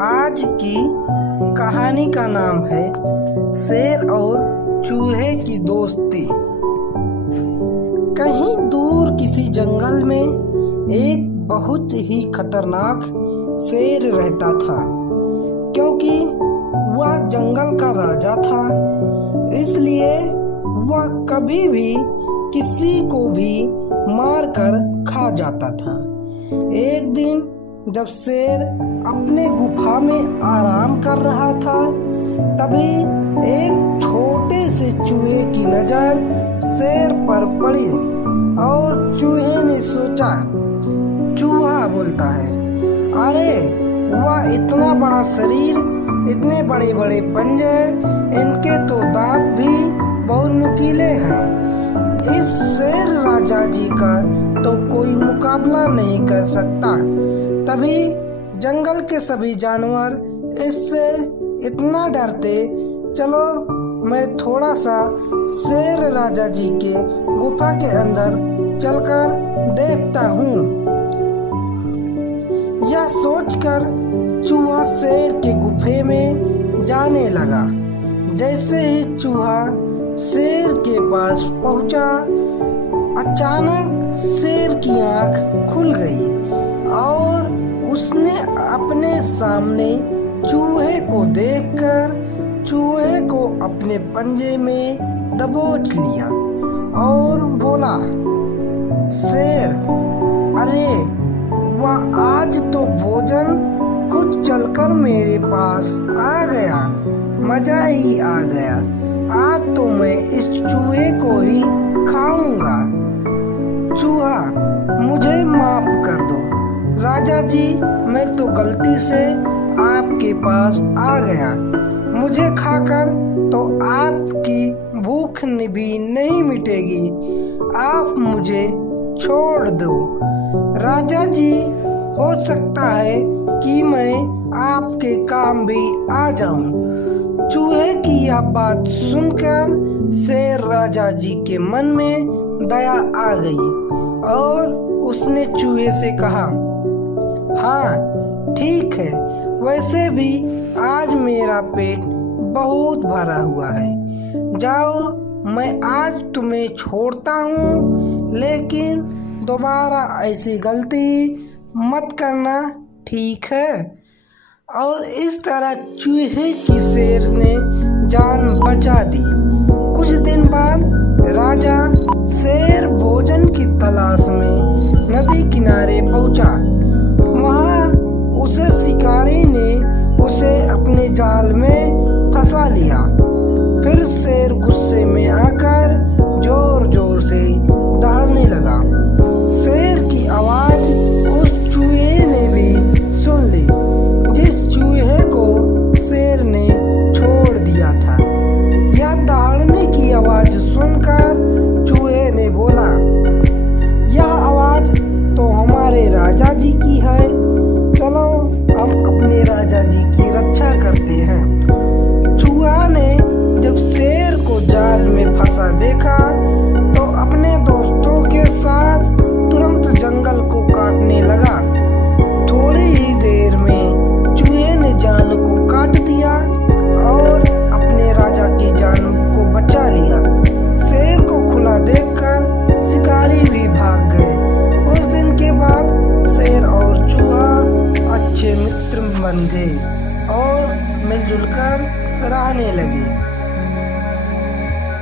आज की कहानी का नाम है शेर और चूहे की दोस्ती। कहीं दूर किसी जंगल में एक बहुत ही खतरनाक शेर रहता था, क्योंकि वह जंगल का राजा था। इसलिए वह कभी भी किसी को भी मारकर खा जाता था। एक दिन जब शेर अपने गुफा में आराम कर रहा था, तभी एक छोटे से चूहे की नजर शेर पर पड़ी और चूहे ने सोचा। चूहा बोलता है, अरे वह इतना बड़ा शरीर, इतने बड़े बड़े पंजे, इनके तो दांत भी बहुत नुकीले हैं। इस शेर राजा जी का तो कोई मुकाबला नहीं कर सकता। तभी जंगल के सभी जानवर इससे इतना डरते। चलो मैं थोड़ा सा शेर राजा जी के गुफा के अंदर चलकर देखता हूँ। यह सोचकर चूहा शेर के गुफे में जाने लगा। जैसे ही चूहा शेर के पास पहुंचा, अचानक शेर की आंख खुल गई और उसने अपने सामने चूहे को देखकर चूहे को अपने पंजे में दबोच लिया और बोला, शेर, अरे वह आज तो भोजन खुद चलकर मेरे पास आ गया, मजा ही आ गया। आज तो मैं इस चूहे को ही खाऊंगा। चूहा, मुझे माफ कर दो राजा जी, मैं तो गलती से आपके पास आ गया। मुझे खाकर तो आपकी भूख भी नहीं मिटेगी। आप मुझे छोड़ दो राजा जी। हो सकता है कि मैं आपके काम भी आ जाऊं। चूहे की यह बात सुनकर शेर राजा जी के मन में दया आ गई और उसने चूहे से कहा, हाँ ठीक है, वैसे भी आज मेरा पेट बहुत भरा हुआ है। जाओ, मैं आज तुम्हें छोड़ता हूँ, लेकिन दोबारा ऐसी गलती मत करना, ठीक है? और इस तरह चूहे की शेर ने जान बचा दी। कुछ दिन बाद राजा शेर भोजन की तलाश में नदी किनारे पहुंचा। वहां उसे शिकारी ने उसे अपने जाल में फंसा लिया। फिर शेर गुस्से में आकर जोर जोर से दहाड़ने लगा। शेर की आवाज उस चूहे ने भी सुन ली, जिस चूहे को शेर ने छोड़ दिया था। यह दहाड़ने की आवाज सुनकर चूहे ने बोला, यह आवाज तो हमारे राजा जी की है। चलो हम अपने राजा जी की रक्षा करते हैं। चूहा ने जब शेर को जाल में फंसा देखा तो अपने दोस्तों के साथ तुरंत जंगल को काटने लगा। थोड़ी ही देर में चूहे ने जाल को काट दिया और अपने राजा की जान को बचा लिया। शेर को खुला देखकर शिकारी भी भाग गए। उस दिन के बाद शेर और चूहा अच्छे मित्र बन गए और मिलजुल कर रहने लगे।